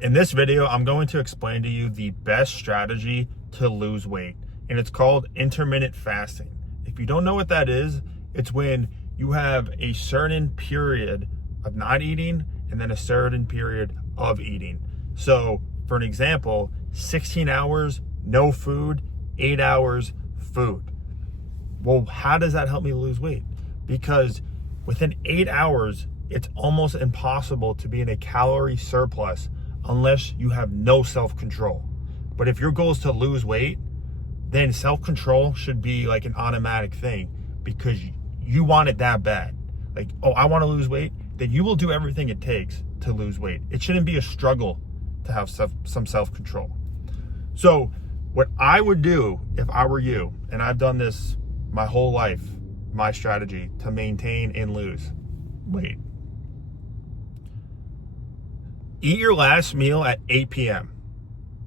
In this video, I'm going to explain to you the best strategy to lose weight, and it's called intermittent fasting. If you don't know what that is, it's when you have a certain period of not eating and then a certain period of eating. So for an example, 16 hours, no food, 8 hours, food. Well, how does that help me lose weight? Because within 8 hours, it's almost impossible to be in a calorie surplus unless you have no self-control. But if your goal is to lose weight, then self-control should be like an automatic thing because you want it that bad. Like, oh, I want to lose weight, then you will do everything it takes to lose weight. It shouldn't be a struggle to have some self-control. So what I would do if I were you, and I've done this my whole life, my strategy to maintain and lose weight. Eat your last meal at 8 p.m.,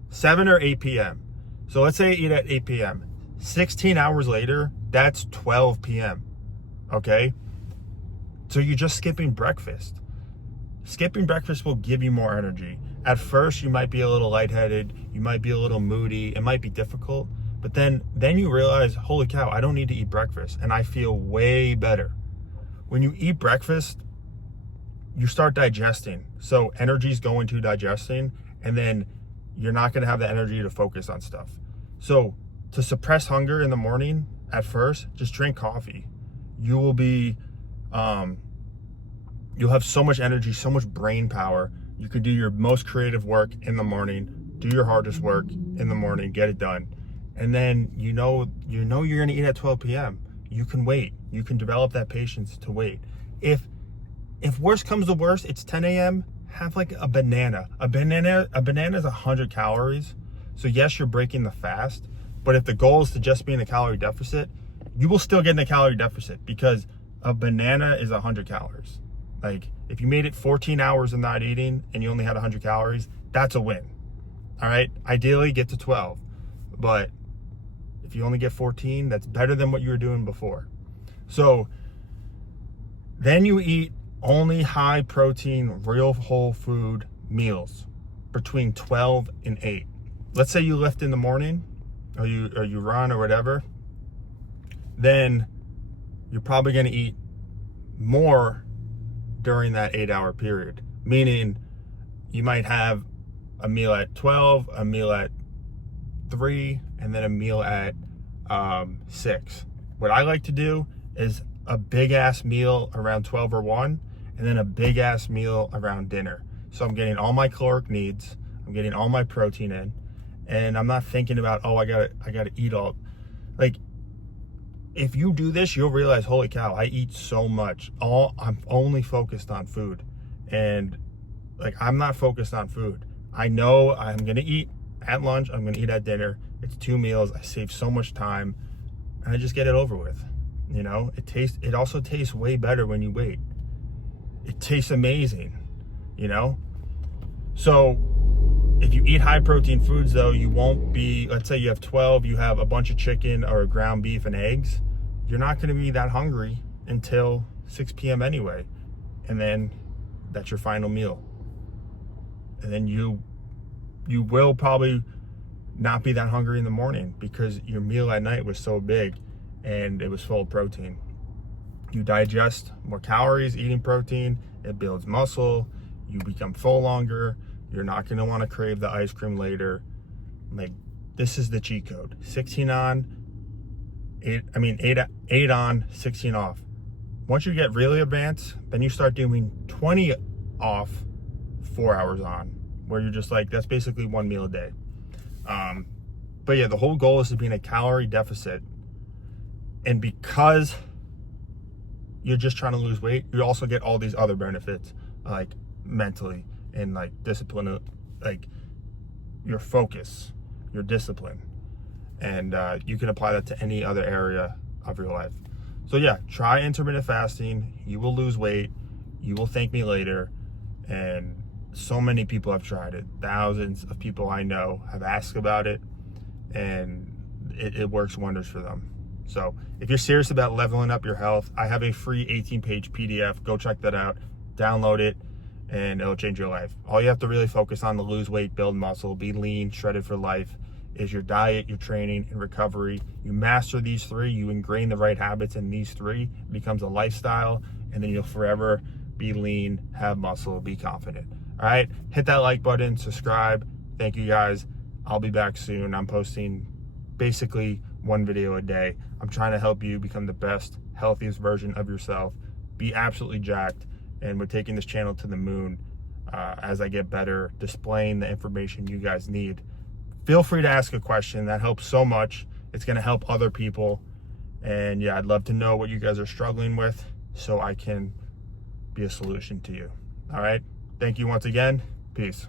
7 or 8 p.m. So let's say eat at 8 p.m. 16 hours later, that's 12 p.m., okay? So you're just skipping breakfast. Skipping breakfast will give you more energy. At first, you might be a little lightheaded, you might be a little moody, it might be difficult, but then you realize, holy cow, I don't need to eat breakfast, and I feel way better. When you eat breakfast, you start digesting. So energy's going to digesting, and then you're not gonna have the energy to focus on stuff. So to suppress hunger in the morning, at first, just drink coffee. You will be, you'll have so much energy, so much brain power. You could do your most creative work in the morning, do your hardest work in the morning, get it done. And then you know you're gonna eat at 12 p.m. You can wait. You can develop that patience to wait. If worst comes to worst, it's 10 a.m., have like a banana. A banana is 100 calories. So yes, you're breaking the fast, but if the goal is to just be in a calorie deficit, you will still get in a calorie deficit because a banana is 100 calories. Like if you made it 14 hours of not eating and you only had 100 calories, that's a win. All right, ideally get to 12, but if you only get 14, that's better than what you were doing before. So then you eat only high protein, real whole food meals between 12 and 8. Let's say you lift in the morning or you run or whatever, then you're probably going to eat more during that 8-hour period. Meaning you might have a meal at 12, a meal at 3, and then a meal at 6. What I like to do is a big ass meal around 12 or 1, and then a big ass meal around dinner. So I'm getting all my caloric needs, I'm getting all my protein in, and I'm not thinking about, oh, I gotta eat all. Like, if you do this, you'll realize, holy cow, I eat so much. I'm only focused on food. And like, I'm not focused on food. I know I'm gonna eat at lunch, I'm gonna eat at dinner. It's 2 meals, I save so much time, and I just get it over with. You know, it also tastes way better when you wait. It tastes amazing, you know? So if you eat high protein foods though, you won't be, let's say you have 12, you have a bunch of chicken or ground beef and eggs, you're not gonna be that hungry until 6 p.m. anyway. And then that's your final meal. And then you will probably not be that hungry in the morning because your meal at night was so big and it was full of protein. You digest more calories eating protein, it builds muscle, you become full longer, you're not gonna wanna crave the ice cream later. Like, this is the cheat code. 16 on, 8 on, 16 off. Once you get really advanced, then you start doing 20 off, 4 hours on, where you're just like, that's basically 1 meal a day. But yeah, the whole goal is to be in a calorie deficit. And because you're just trying to lose weight, you also get all these other benefits, like mentally and like discipline, like your focus, your discipline. And you can apply that to any other area of your life. So yeah, try intermittent fasting. You will lose weight. You will thank me later. And so many people have tried it. Thousands of people I know have asked about it, and it works wonders for them. So if you're serious about leveling up your health, I have a free 18-page PDF. Go check that out, download it, and it'll change your life. All you have to really focus on to lose weight, build muscle, be lean, shredded for life is your diet, your training, and recovery. You master these three, you ingrain the right habits in these three, it becomes a lifestyle, and then you'll forever be lean, have muscle, be confident. All right, hit that like button, subscribe. Thank you guys. I'll be back soon. I'm posting basically one video a day. I'm trying to help you become the best, healthiest version of yourself, be absolutely jacked, and we're taking this channel to the moon as I get better, displaying the information you guys need. Feel free to ask a question. That helps so much. It's going to help other people. And yeah, I'd love to know what you guys are struggling with so I can be a solution to you. All right. Thank you once again. Peace.